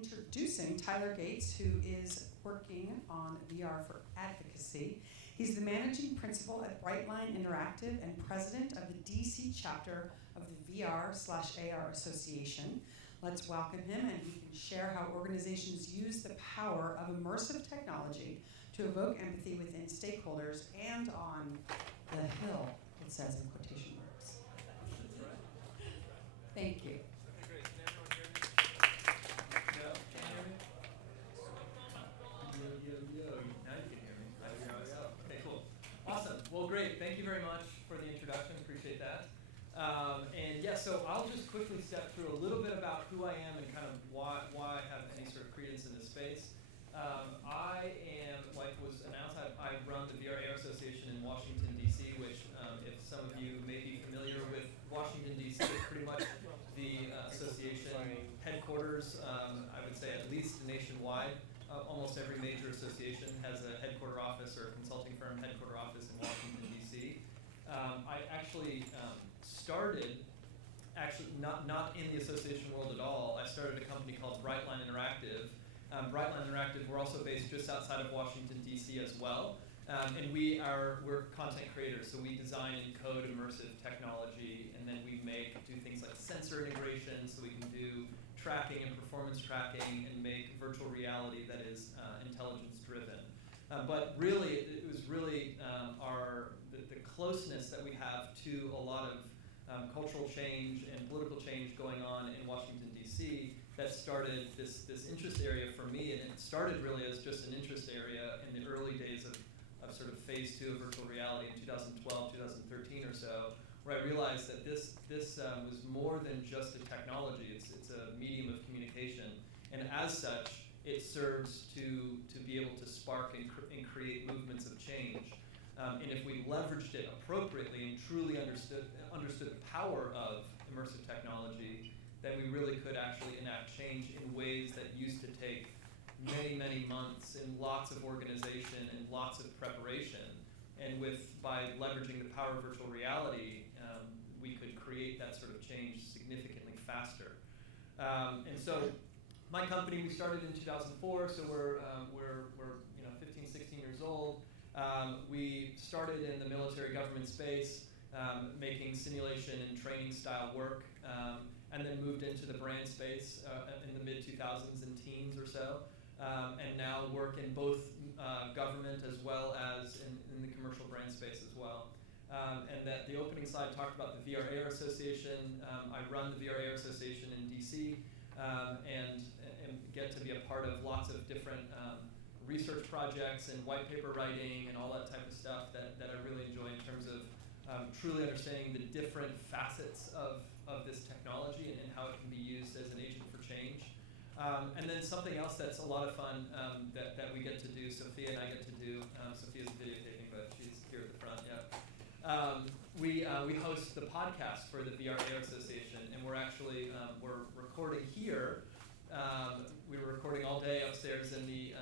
introducing Tyler Gates, who is working on VR for Advocacy. He's the managing principal at Brightline Interactive and president of the DC chapter of the VR/AR Association. Let's welcome him, and he can share how organizations use the power of immersive technology to evoke empathy within stakeholders and on the hill, it says in quotation marks. Thank you. Great. Can everyone hear me? No? Can you hear me? Yo. Now you can hear me. Okay, cool. Awesome. Well, great. Thank you very much for the introduction. Appreciate that. So I'll just quickly step through a little bit about who I am and kind of why I have any sort of credence in this space. I am, like was announced, I run the VR/AR Association in Washington, D.C., which, if some of you may be familiar with Washington, D.C., is pretty much the association headquarters, I would say at least nationwide. Almost every major association has a headquarter office or a consulting firm headquarter office in Washington, D.C. I actually started, not in the association world at all. I started a company called Brightline Interactive. Brightline Interactive, we're also based just outside of Washington, D.C. as well. And we're content creators, so we design and code immersive technology, and then we do things like sensor integration, so we can do tracking and performance tracking and make virtual reality that is intelligence driven. But really, it was really the closeness that we have to a lot of cultural change and political change going on in Washington, D.C. that started this interest area for me, and it started really as just an interest area in the early days of sort of phase 2 of virtual reality in 2012, 2013 or so, where I realized that this was more than just a technology. It's a medium of communication, and as such, it serves to be able to spark and create movements of change. And if we leveraged it appropriately and truly understood the power of immersive technology, then we really could actually enact change in ways that used to take many, many months and lots of organization and lots of preparation. And by leveraging the power of virtual reality, we could create that sort of change significantly faster. And so my company, we started in 2004, so we're 15, 16 years old. We started in the military government space, making simulation and training style work, and then moved into the brand space in the mid-2000s and teens or so, and now work in both government as well as in the commercial brand space as well. And that the opening slide talked about the VR/AR Association. I run the VR/AR Association in DC, and get to be a part of lots of different research projects and white paper writing and all that type of stuff that I really enjoy in terms of truly understanding the different facets of this technology and how it can be used as an agent for change. And then something else that's a lot of fun that we get to do, Sophia and I get to do. Sophia's videotaping, but she's here at the front, yeah. We host the podcast for the VR/AR Association, and we're actually we're recording here. We were recording all day upstairs in the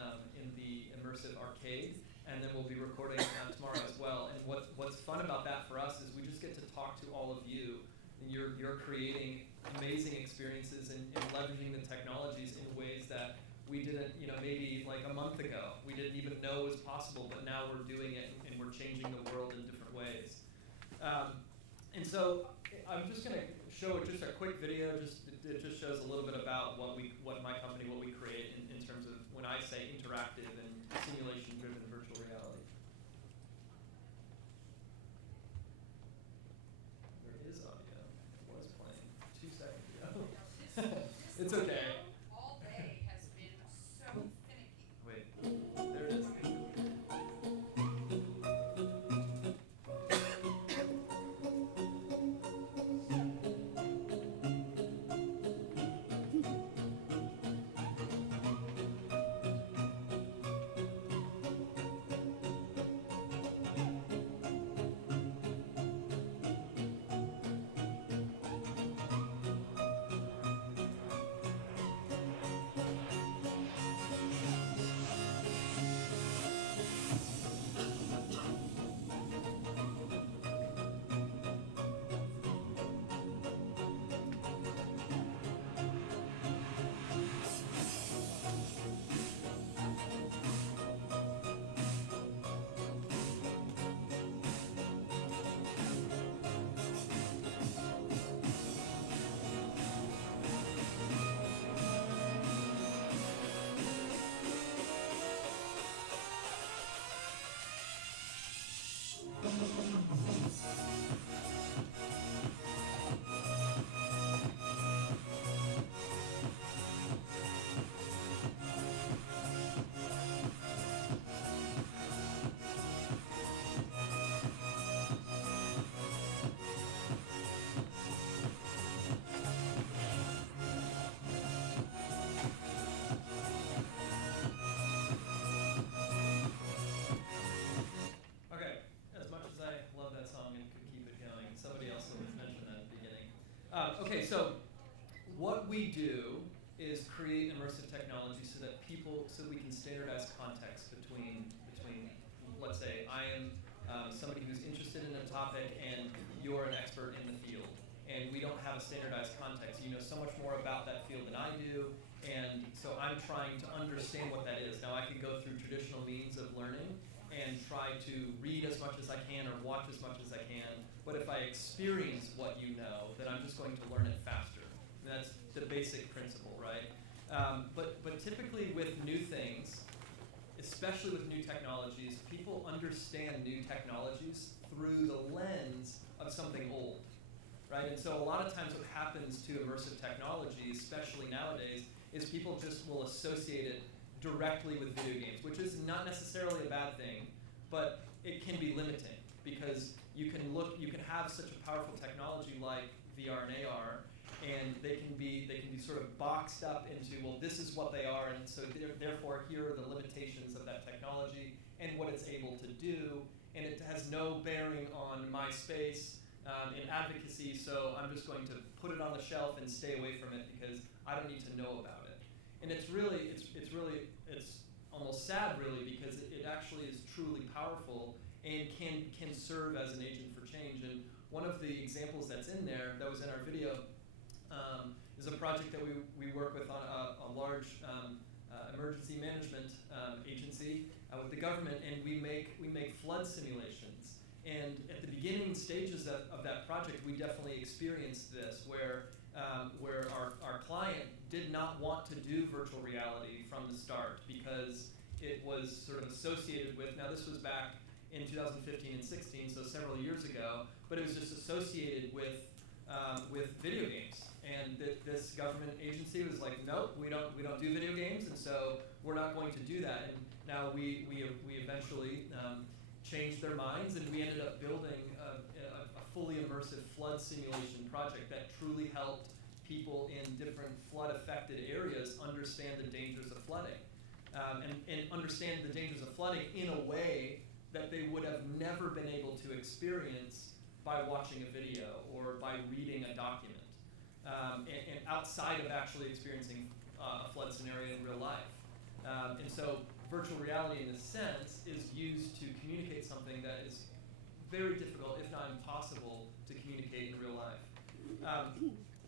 immersive arcade, and then we'll be recording tomorrow as well. And what's fun about that for us is we just get to talk to all of you, and you're creating amazing experiences and leveraging the technologies in ways that we didn't, maybe like a month ago, we didn't even know was possible, but now we're doing it and we're changing the world in different ways. And so I'm just going to show just a quick video. It just shows a little bit about what my company, what we create in terms of when I say interactive and simulation-driven virtual reality. There is audio. It was playing 2 seconds ago. It's okay. All day has been so finicky. Wait, there it is. Okay, so what we do is create immersive technology so that we can standardize context between, let's say, I am somebody who's interested in a topic and you're an expert in the field. And we don't have a standardized context. You know so much more about that field than I do, and so I'm trying to understand what that is. Now, I can go through traditional means of learning and try to read as much as I can or watch as much as I can, but if I experience what you know, then I'm just going to learn it faster. And that's the basic principle, right? But typically with new things, especially with new technologies, people understand new technologies through the lens of something old. Right? And so a lot of times what happens to immersive technology, especially nowadays, is people just will associate it directly with video games, which is not necessarily a bad thing, but it can be limiting because you can have such a powerful technology like VR and AR, and they can be sort of boxed up into, well, this is what they are, and so therefore here are the limitations of that technology and what it's able to do, and it has no bearing on my space in advocacy, so I'm just going to put it on the shelf and stay away from it because I don't need to know about it. And it's almost sad really because it actually is truly powerful and can serve as an agent for change. And one of the examples that's in there, that was in our video, is a project that we work with on a large emergency management agency with the government, and we make flood simulations. And at the beginning stages of that project, we definitely experienced this, where our client did not want to do virtual reality from the start because it was sort of associated with, now this was back in 2015 and 16, so several years ago, but it was just associated with video games. And this government agency was like, nope, we don't do video games, and so we're not going to do that. And now we eventually changed their minds, and we ended up building a fully immersive flood simulation project that truly helped people in different flood-affected areas understand the dangers of flooding, and understand the dangers of flooding in a way that they would have never been able to experience by watching a video or by reading a document, and outside of actually experiencing a flood scenario in real life. And so virtual reality, in a sense, is used to communicate something that is very difficult, if not impossible, to communicate in real life.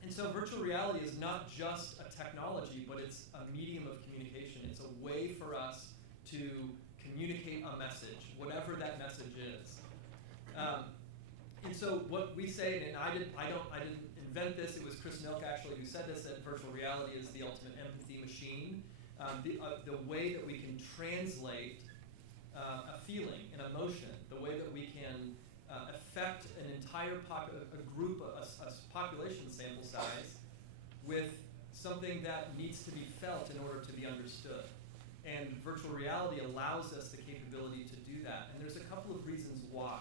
And so virtual reality is not just a technology, but it's a medium of communication. It's a way for us to communicate a message, whatever that message is. And so what we say, and I didn't invent this, it was Chris Milk actually who said this, that virtual reality is the ultimate empathy machine. The way that we can translate a feeling, an emotion, the way that we can affect an entire a population sample size with something that needs to be felt in order to be understood. And virtual reality allows us the capability to do that. And there's a couple of reasons why.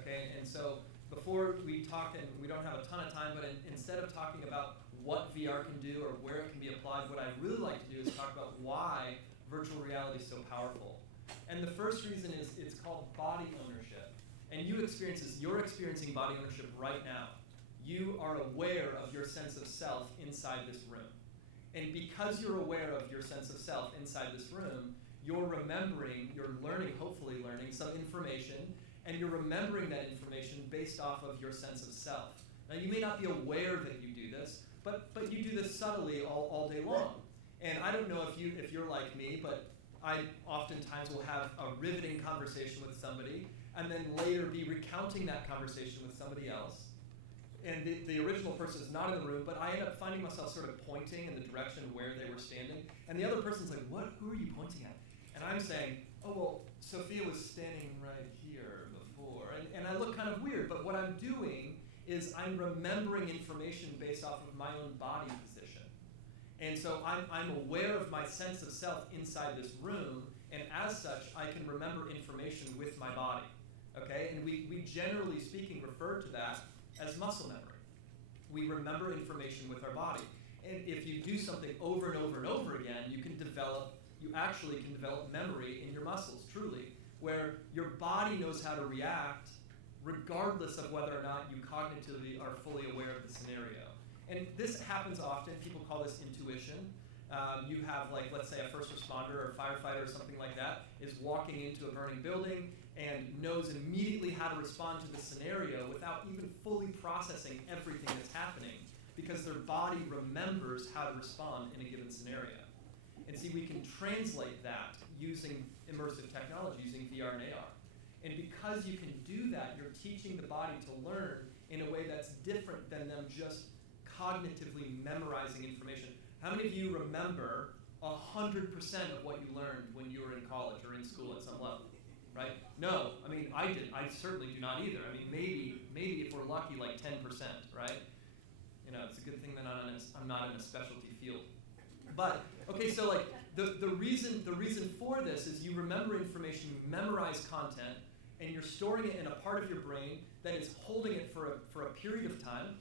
Okay, and so before we talk, and we don't have a ton of time, but instead of talking about what VR can do or where it can be applied, what I'd really like to do is talk about why virtual reality is so powerful. And the first reason is it's called body ownership. And you're experiencing body ownership right now. You are aware of your sense of self inside this room. And because you're aware of your sense of self inside this room, you're hopefully learning some information, and you're remembering that information based off of your sense of self. Now, you may not be aware that you do this, but you do this subtly all day long. And I don't know if you're like me, but I oftentimes will have a riveting conversation with somebody, and then later be recounting that conversation with somebody else. And the original person is not in the room, but I end up finding myself sort of pointing in the direction where they were standing. And the other person's like, who are you pointing at? And I'm saying, oh, well, Sophia was standing right here before. And I look kind of weird, but what I'm doing is I'm remembering information based off of my own body position. And so I'm aware of my sense of self inside this room, and as such, I can remember information with my body. Okay? And we generally speaking refer to that as muscle memory. We remember information with our body. And if you do something over and over and over again, you actually can develop memory in your muscles, truly, where your body knows how to react regardless of whether or not you cognitively are fully aware of the scenario. And this happens often. People call this intuition. You have, like, let's say a first responder or firefighter or something like that is walking into a burning building and knows immediately how to respond to the scenario without even fully processing everything that's happening, because their body remembers how to respond in a given scenario. And see, we can translate that using immersive technology, using VR and AR. And because you can do that, you're teaching the body to learn in a way that's different than them just cognitively memorizing information. How many of you remember 100% of what you learned when you were in college or in school at some level? Right? No, I mean, I did. I certainly do not either. I mean, maybe if we're lucky, like 10%, right? You know, it's a good thing that I'm not in a specialty field. But okay, so like the reason for this is you remember information, you memorize content, and you're storing it in a part of your brain that is holding it for a period of time,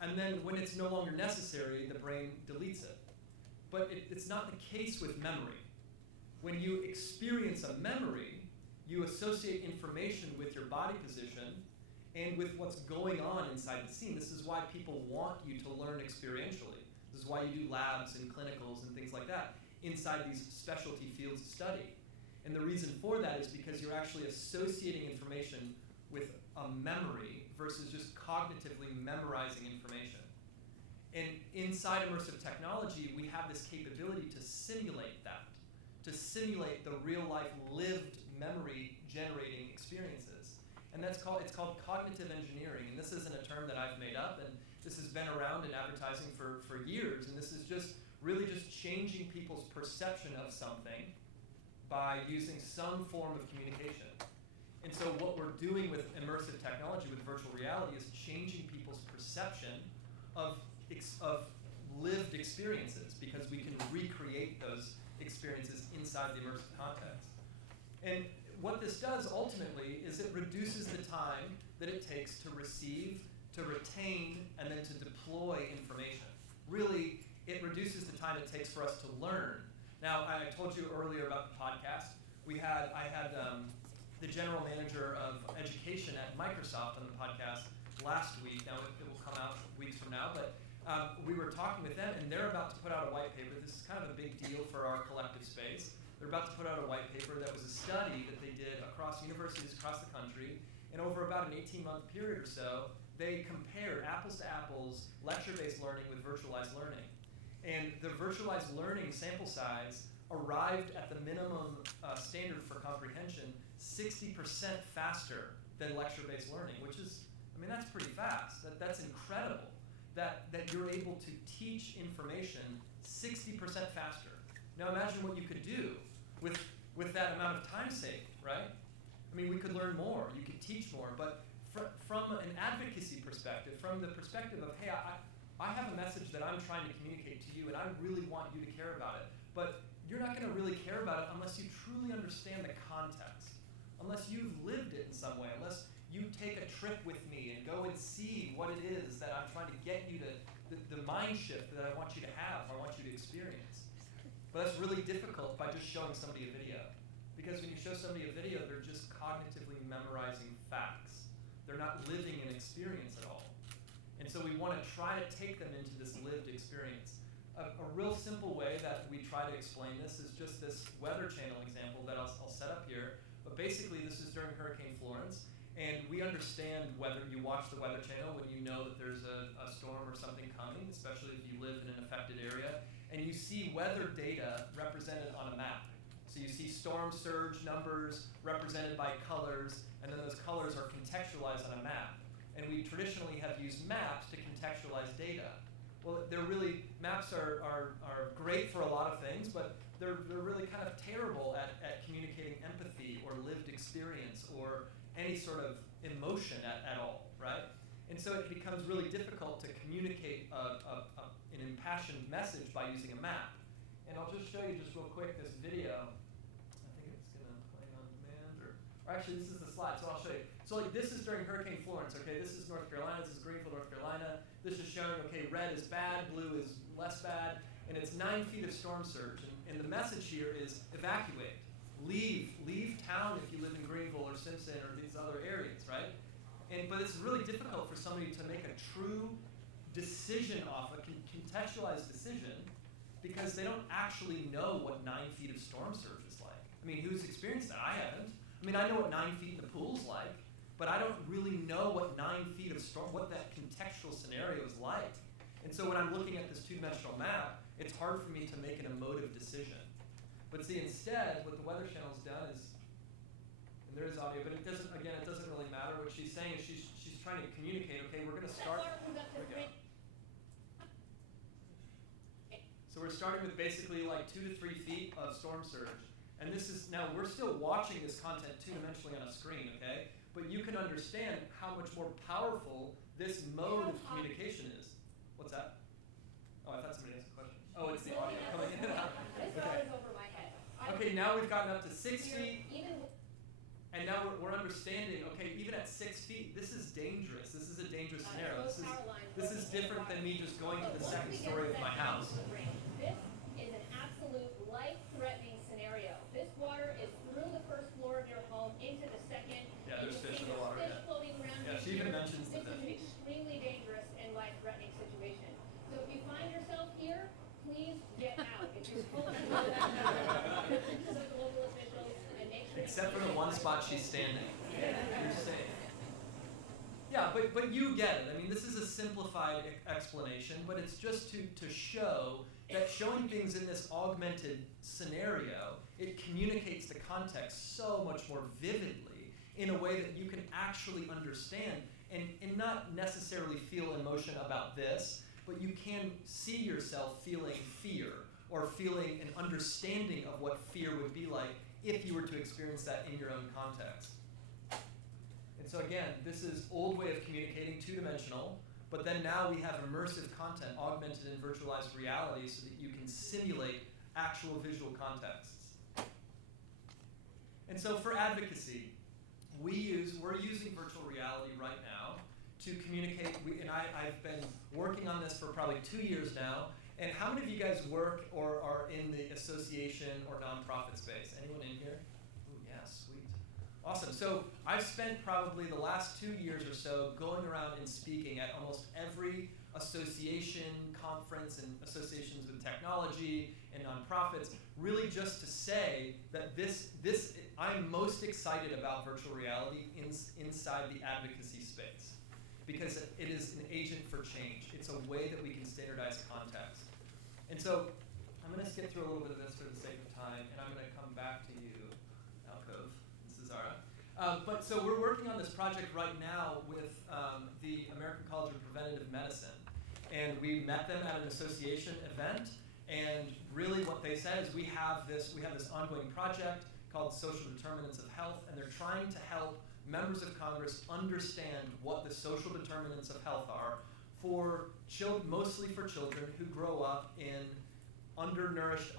and then when it's no longer necessary, the brain deletes it. But it's not the case with memory. When you experience a memory, you associate information with your body position and with what's going on inside the scene. This is why people want you to learn experientially. This is why you do labs and clinicals and things like that inside these specialty fields of study. And the reason for that is because you're actually associating information with a memory versus just cognitively memorizing information. And inside immersive technology, we have this capability to simulate that, to simulate the real-life lived memory-generating experiences. And it's called cognitive engineering. And this isn't a term that I've made up, and this has been around in advertising for years. And this is just really just changing people's perception of something by using some form of communication. And so what we're doing with immersive technology, with virtual reality, is changing people's perception of lived experiences, because we can recreate those experiences inside the immersive context. And what this does ultimately is it reduces the time that it takes to receive, to retain, and then to deploy information. Really, it reduces the time it takes for us to learn. Now, I told you earlier about the podcast. I had the general manager of education at Microsoft on the podcast last week. Now, it will come out weeks from now, but we were talking with them, and they're about to put out a white paper. This is kind of a big deal for our collective space. They're about to put out a white paper that was a study that they did across universities across the country, and over about an 18-month period or so, they compared apples to apples lecture-based learning with virtualized learning. And the virtualized learning sample size arrived at the minimum standard for comprehension 60% faster than lecture-based learning, which is, I mean, that's pretty fast. That's incredible that you're able to teach information 60% faster. Now imagine what you could do with that amount of time saved, right? I mean, we could learn more, you could teach more, but from an advocacy perspective, from the perspective of, hey, I have a message that I'm trying to communicate to you, and I really want you to care about it, but you're not going to really care about it unless you truly understand the context, unless you've lived it in some way, unless you take a trip with me and go and see what it is that I'm trying to get you to, the mind shift that I want you to have, or I want you to experience. But that's really difficult by just showing somebody a video. Because when you show somebody a video, they're just cognitively memorizing facts. They're not living an experience at all. And so we want to try to take them into this lived experience. A real simple way that we try to explain this is just this Weather Channel example that I'll set up here. But basically, this is during Hurricane Florence. And we understand whether you watch the Weather Channel when you know that there's a storm or something coming, especially if you live in an affected area. And you see weather data represented on a map. So you see storm surge numbers represented by colors, and then those colors are contextualized on a map. And we traditionally have used maps to contextualize data. Well, maps are great for a lot of things, but they're really kind of terrible at communicating empathy or lived experience or any sort of emotion at all, right? And so it becomes really difficult to communicate an impassioned message by using a map. And I'll just show you just real quick this video. I think it's going to play on demand, or actually this is the slide, so I'll show you. So like this is during Hurricane Florence, okay? This is North Carolina, this is Greenville, North Carolina. This is showing, okay, red is bad, blue is less bad, and it's 9 feet of storm surge. And the message here is evacuate. Leave town if you live in Greenville or Simpson or these other areas, right? But it's really difficult for somebody to make a true decision off a contextualized decision because they don't actually know what 9 feet of storm surge is like. I mean, who's experienced that? I haven't. I mean, I know what 9 feet in the pool's like, but I don't really know what 9 feet of storm, what that contextual scenario is like. And so when I'm looking at this two-dimensional map, it's hard for me to make an emotive decision. But see, instead, what the Weather Channel's done is, and there is audio, but it doesn't really matter. What she's saying is she's trying to communicate, okay, we're going to start. So we're starting with basically like 2 to 3 feet of storm surge. And this is, now we're still watching this content two-dimensionally on a screen, okay? But you can understand how much more powerful this mode of communication is. What's that? Oh, I thought somebody asked a question. Oh, it's the audio coming in. Okay. over my head. Okay, now we've gotten up to 6 feet. And now we're understanding, okay, even at 6 feet, this is dangerous. This is a dangerous scenario. This is different than me just going to the second story of my house. This is an absolute life-threatening scenario. This water is through the first floor of your home into the second. Yeah, there's fish in the water. Fish floating around. Yeah, she even mentions the fish. This is an extremely dangerous and life-threatening situation. So if you find yourself here, please get out. It's your home. The local officials and make sure. Except for the one spot she's standing. You're safe. Yeah, but you get it. I mean, this is a simplified explanation, but it's just to show that showing things in this augmented scenario, it communicates the context so much more vividly in a way that you can actually understand and not necessarily feel emotion about this, but you can see yourself feeling fear or feeling an understanding of what fear would be like if you were to experience that in your own context. And so again, this is old way of communicating, two-dimensional, but then now we have immersive content, augmented and virtualized reality so that you can simulate actual visual contexts. And so for advocacy, we're using virtual reality right now to communicate, and I've been working on this for probably 2 years now. And how many of you guys work or are in the association or nonprofit space? Anyone in here? Ooh, yeah, sweet. Awesome. So I've spent probably the last 2 years or so going around and speaking at almost every association, conference, and associations with technology and nonprofits, really just to say that I'm most excited about virtual reality inside the advocacy space because it is an agent for change. It's a way that we can standardize context. And so I'm going to skip through a little bit of this for the sake of time, and I'm going to come back to you, Alcove and Cesara. But so we're working on this project right now with the American College of Preventive Medicine. And we met them at an association event, and really what they said is we have this ongoing project called Social Determinants of Health, and they're trying to help members of Congress understand what the social determinants of health are for mostly for children who grow up in undernourished,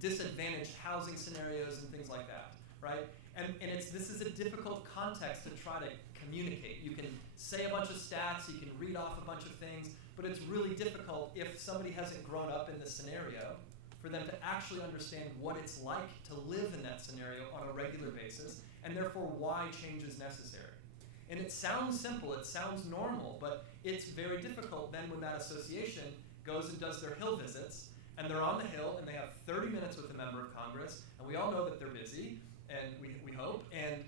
disadvantaged housing scenarios and things like that, right? And this is a difficult context to try to communicate. You can say a bunch of stats, you can read off a bunch of things, but it's really difficult if somebody hasn't grown up in this scenario for them to actually understand what it's like to live in that scenario on a regular basis, and therefore why change is necessary. And it sounds simple, it sounds normal, but it's very difficult then when that association goes and does their Hill visits, and they're on the Hill, and they have 30 minutes with a member of Congress, and we all know that they're busy, and we hope, and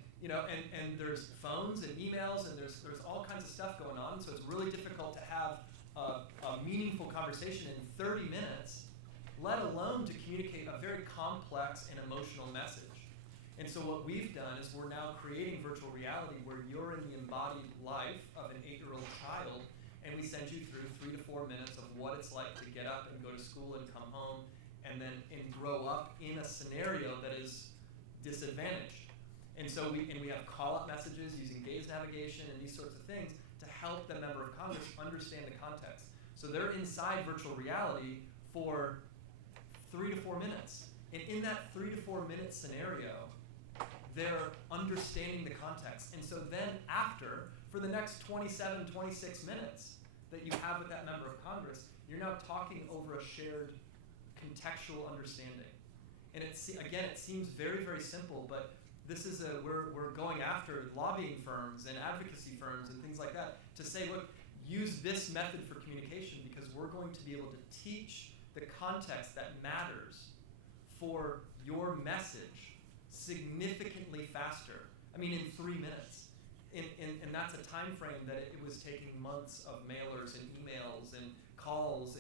there's phones and emails, and there's all kinds of stuff going on, so it's really difficult to have a meaningful conversation in 30 minutes, let alone to communicate a very complex and emotional message. And so what we've done is we're now creating virtual reality where you're in the embodied life of an 8-year-old child, and we send you through 3 to 4 minutes of what it's like to get up and go to school and come home and grow up in a scenario that is disadvantaged. And so we have call-up messages using gaze navigation and these sorts of things to help the member of Congress understand the context. So they're inside virtual reality for 3 to 4 minutes. And in that 3 to 4 minute scenario, they're understanding the context. And so then after, for the next 27, 26 minutes that you have with that member of Congress, you're now talking over a shared contextual understanding. And it seems very, very simple, but we're going after lobbying firms and advocacy firms and things like that to say, look, use this method for communication because we're going to be able to teach the context that matters for your message significantly faster. I mean, in 3 minutes. And that's a time frame that it was taking months of mailers and emails and calls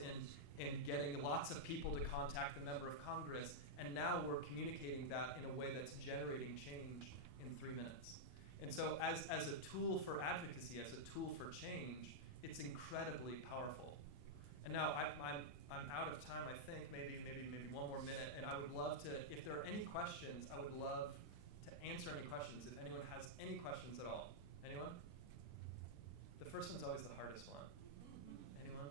and getting lots of people to contact the member of Congress. And now we're communicating that in a way that's generating change in 3 minutes. And so as a tool for advocacy, as a tool for change, it's incredibly powerful. And now I'm out of time, I think, maybe one more minute. And I would love to, if there are any questions, I would love to answer any questions. If anyone has any questions at all. Anyone? The first one's always the hardest one. Anyone?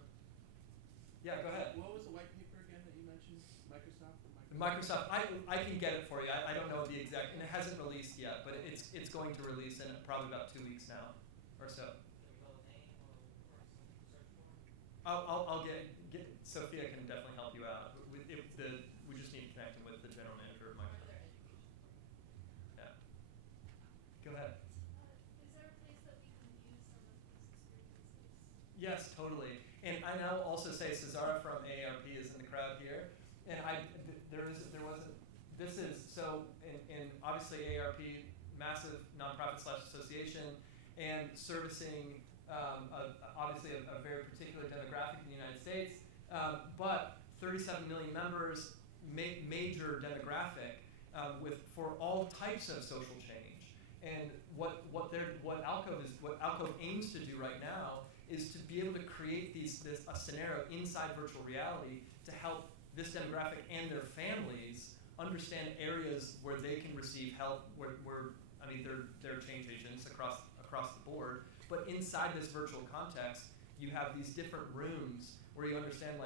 Yeah, go ahead. What was the white paper again that you mentioned? Microsoft? Microsoft, I can get it for you. I don't know the exact, and it hasn't released yet, but it's going to release in probably about 2 weeks now, or so. I'll get Sophia can definitely help you out. We just need to connect him with the general manager of Microsoft. Yeah. Go ahead. Is there a place that we can use some of these experiences? Yes, totally. And I now also say Cesara from AARP is in the crowd here. And in obviously AARP, massive nonprofit / association, and servicing obviously a very particular demographic in the United States, but 37 million members, major demographic for all types of social change. And what Alcove aims to do right now is to be able to create a scenario inside virtual reality to help this demographic and their families understand areas where they can receive help, they're change agents across the board. But inside this virtual context, you have these different rooms where you understand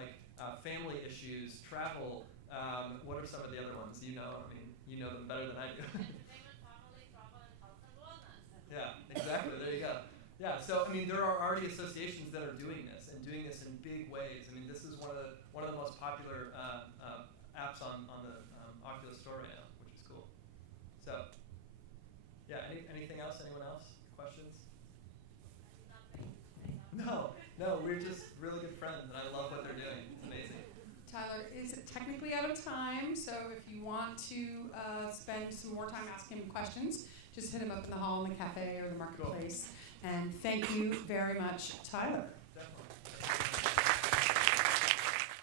family issues, travel. What are some of the other ones? You know them better than I do. Entertainment, family, travel, and health and wellness. Yeah, exactly. There you go. Yeah. So there are already associations that are doing this and doing this in big ways. This is one of the most popular apps on the Oculus Store right now, which is cool. So, yeah. Anything else? Anyone else? Questions? No, we're just really good friends, and I love what they're doing. It's amazing. Tyler is technically out of time, so if you want to spend some more time asking him questions, just hit him up in the hall in the cafe or the marketplace. Cool. And thank you very much, Tyler.